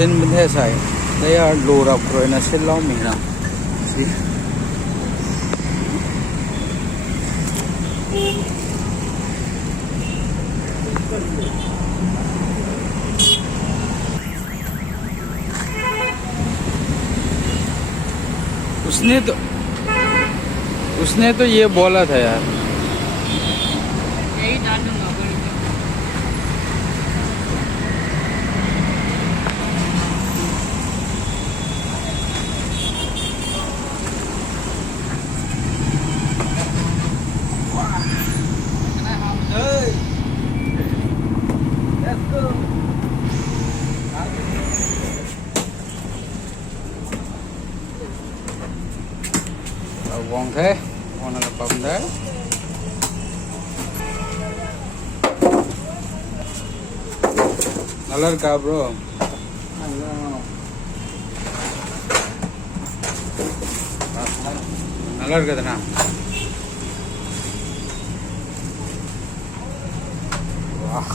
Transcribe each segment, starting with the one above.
Sin bên thế sai đây là lô rọc rồi nó sẽ lo mình nào xin उसने तो उसने तो ये बोला था यार यही डाल दूंगा बोल के। Ngon thế, ngon là bầm đấy. நல்லா இருக்கா bro? நல்லா இருக்குதுண்ணா. வாஹ்.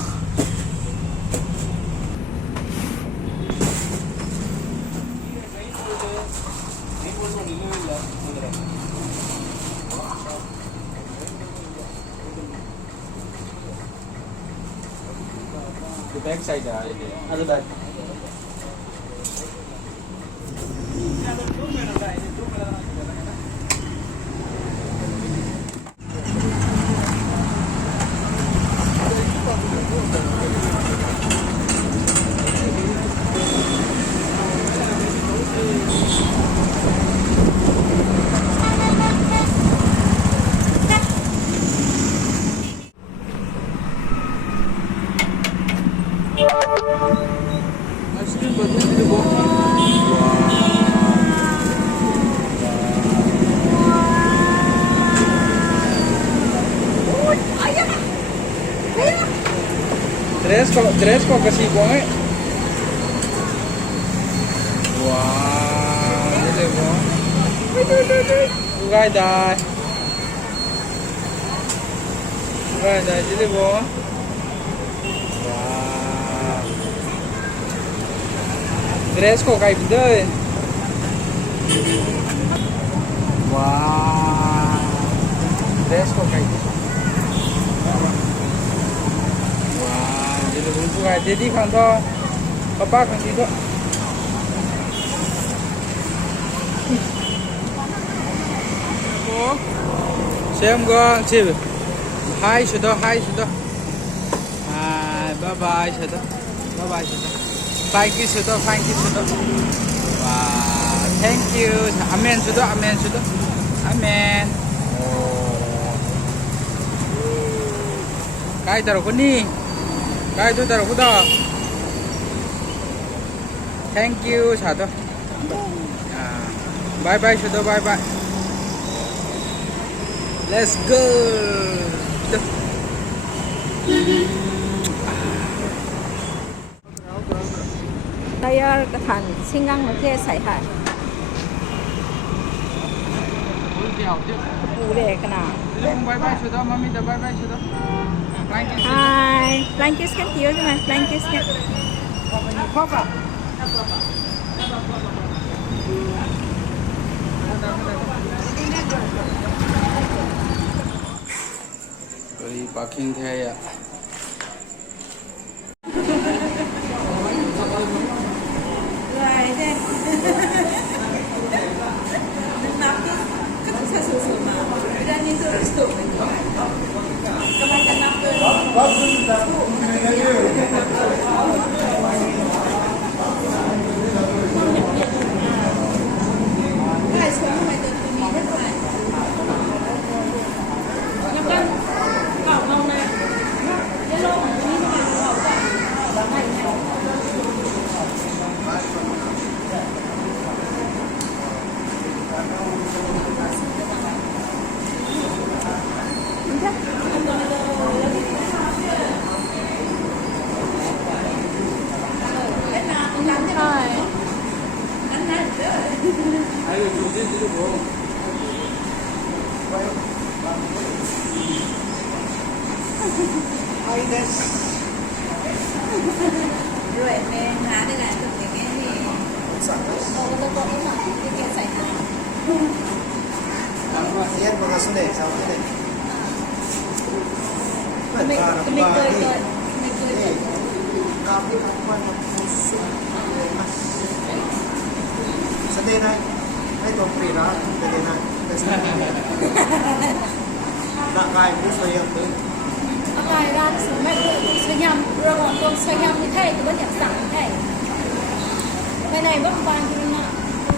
The back side other back. Tres kok kasih bong Wow, ini bong. Ugai dai. Ugai dai jadi bong. Wow. Tres kok kayak bedai. Wow. Tres kok kayak gitu. Jadi kan to papa kan itu xem con chị hai sudah hai bye bye sudah thank you sudah wah thank you amen sudah amen oh kai taruh ni Cái tôi taruh kuda. Thank you satu. Bye bye sudah bye bye. Let's go. Bayar cái thằng sinh ngang nó kia xảy hại. Udah kena. Bye bye sudah mami dah bye bye sudah. Hai, flying kiss kan tiyo cuma flying kiss kan. Beli parking thế ya. Rồi em ngã đây là thực hiện สั่งนะ เอาแล้วก็ไม่หมักที่เกใส่น้ำ Yan mga sule, sama sule. ไม่เคยเกินไม่เคยเกิน Kami kapan ng puso. Sa din ay itong free na. Sa din ay. Nakain mo sa iyong doon. อะไรร้านแม่สวยงามระหว่างตรงสวยงามในไทยแต่ว่าอยากสั่งในไทยในบ้านบางที